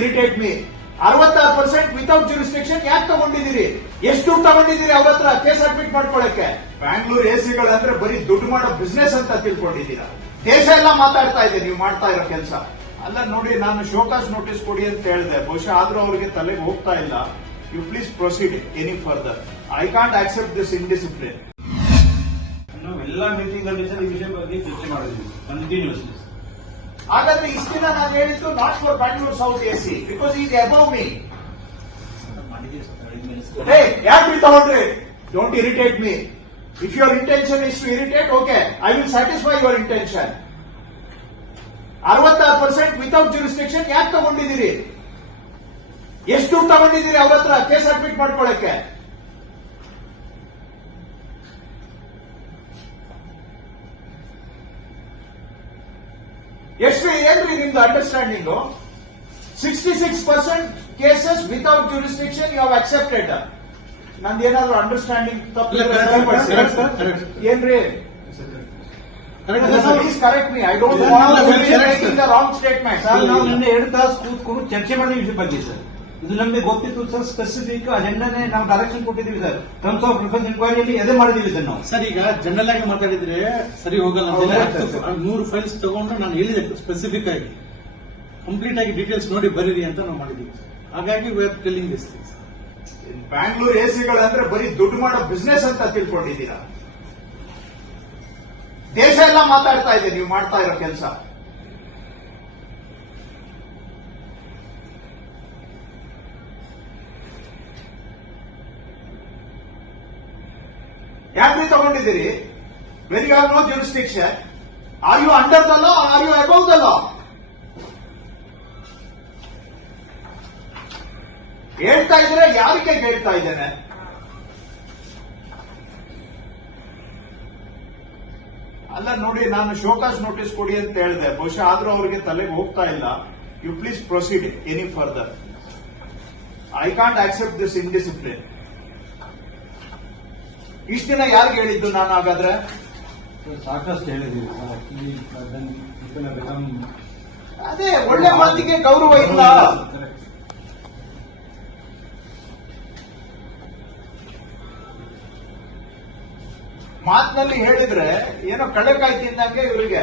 Irritate me ಅರವತ್ತಾರು percent without jurisdiction ಯಾಕೆ ತಗೊಂಡಿದ್ದೀರಿ? ಎಷ್ಟು ದುಡ್ಡು ತಗೊಂಡಿದ್ದೀರಿ ಅವ್ರ ಹತ್ರ ಕೇಸ್ ಅಡ್ಮಿಟ್ ಮಾಡ್ಕೊಳಕ್ಕೆ. ಬ್ಯಾಂಗ್ಳೂರ್ ಎಸಿಗಳಂದ್ರೆ ಬರೀ ದುಡ್ಡು ಮಾಡೋ ಬಿಸ್ನೆಸ್ ಅಂತ ತಿಳ್ಕೊಂಡಿದ್ದೀರಾ? ದೇಶ ಎಲ್ಲ ಮಾತಾಡ್ತಾ ಇದೆ, ನೀವು ಮಾಡ್ತಾ ಇರೋ ಕೆಲಸ. ಅಲ್ಲ, ನೋಡಿ, ನಾನು ಶೋಕಾಸ್ ನೋಟಿಸ್ ಕೊಡಿ ಅಂತ ಹೇಳಿದೆ. ಬಹುಶಃ ಆದ್ರೂ ಅವರಿಗೆ ತಲೆಗೆ ಹೋಗ್ತಾ ಇಲ್ಲ. You please proceed any further I can't accept this indiscipline ಎಲ್ಲಾ ಮೀಟಿಂಗ್ ಅಲ್ಲಿ ಈ ವಿಷಯ ಬಗ್ಗೆ ಚರ್ಚೆ ಮಾಡಿದ್ವಿ ಕಂಟಿನ್ಯೂಸ್ಲಿ ಹಾಗಾದ್ರೆ ಇಷ್ಟು ದಿನ ನಾನು ಹೇಳಿದ್ದು not for Bangalore south A C because is above me ಯಾಕೆ ತಗೊಂಡ್ರಿ don't irritate me if your intention is to irritate okay I will satisfy your intention ಅರವತ್ತಾರು ಪರ್ಸೆಂಟ್ ವಿತೌಟ್ ಜುರಿಸ್ಟಿಕ್ಷನ್ ಯಾಕೆ ತಗೊಂಡಿದ್ದೀರಿ? ಎಷ್ಟು ತಗೊಂಡಿದ್ದೀರಿ ಅವ್ರ ಹತ್ರ? ಕೇಸ್ ಅಡ್ಮಿಟ್ ಮಾಡ್ಕೊಳಕ್ಕೆ ಎಷ್ಟು ಏನ್ರಿ ನಿಮ್ದು understanding sixty six percent cases without jurisdiction you have accepted ನಂದು ಏನಾದ್ರು ಅಂಡರ್ಸ್ಟ್ಯಾಂಡಿಂಗ್ ತಪ್ಪು. ಏನ್ರಿ. Correct me I don't wrong statement sir ನಾವು ನಿನ್ನೆ ಎರಡು ತಾಸು ಕೂತ್ಕೊಂಡು ಚರ್ಚೆ ಮಾಡಿದ್ವಿ ಬಗ್ಗೆ ಸರ್ ಇದು ನಮಗೆ ಗೊತ್ತಿತ್ತು ಸರ್ ಸ್ಪೆಸಿಫಿಕ್ ಅಜೆಂಡಾನೇ ನಾವು ಡೈರೆಕ್ಷನ್ ಕೊಟ್ಟಿದ್ದೀವಿ ಸರ್. ಟರ್ಮ್ಸ್ ಆಫ್ ರಿಫರೆನ್ಸ್ ಇನ್ಕ್ವೈರಿಯಲ್ಲಿ ಅದೇ ಮಾಡಿದೀವಿ ಸರ್ ನಾವು. ಸರ್ ಈಗ ಜನರಲ್ ಆಗಿ ಮಾತಾಡಿದ್ರೆ ಸರಿ ಹೋಗಲ್ಲ ಅಂತ ಹೇಳಿ ಹೌದು, ಹತ್ತು- ಸರ್. ನೂರು ಫೈಲ್ಸ್ ತಗೊಂಡು ನಾನು ಹೇಳಿದೆ ಸ್ಪೆಸಿಫಿಕ್ ಆಗಿ. ಕಂಪ್ಲೀಟ್ ಆಗಿ ಡೀಟೇಲ್ಸ್ ನೋಡಿ ಬರೀರಿ ಅಂತ ನಾವು ಮಾಡಿದ್ದೀವಿ ಹಾಗಾಗಿ we are telling this things Bangalore ಅಂದ್ರೆ ಬರೀ ದುಡ್ಡು ಮಾಡೋ ಬಿಸ್ನೆಸ್ ಅಂತ ತಿಳ್ಕೊಂಡಿದ್ದೀರಾ? ದೇಶ ಎಲ್ಲ ಮಾತಾಡ್ತಾ ಇದೆ ನೀವು ಮಾಡ್ತಾ ಇರೋ ಕೆಲಸ. ಯಾಕ್ರಿ ತಗೊಂಡಿದ್ದೀರಿ? Very are no jurisdiction are you under the law are you above the law ಹೇಳ್ತಾ ಇದ್ರೆ ಯಾರಿಗೆ ಹೇಳ್ತಾ ಇದ್ದೇನೆ? ಅಲ್ಲ ನೋಡಿ, ನಾನು ಶೋಕಾಸ್ ನೋಟಿಸ್ ಕೊಡಿ ಅಂತ ಹೇಳಿದೆ. ಬಹುಶಃ ಆದ್ರೂ ಅವರಿಗೆ ತಲೆಗೆ ಹೋಗ್ತಾ ಇಲ್ಲ. You please proceed any further I can't accept this indiscipline ಇಷ್ಟ ದಿನ ಯಾರಿಗೆ ಹೇಳಿದ್ದು ನಾನು ಹಾಗಾದ್ರೆ? ಸಾಕಷ್ಟು ಹೇಳಿದ್ದೀನಿ ಅದೇ ಒಳ್ಳೆ ಮಾತಿಗೆ ಗೌರವ ಇಲ್ಲ. ಮಾತಿನಲ್ಲಿ ಹೇಳಿದ್ರೆ ಏನೋ ಕಳೆ ಕಾಯ್ತಿದ್ದಂಗೆ ಇವರಿಗೆ.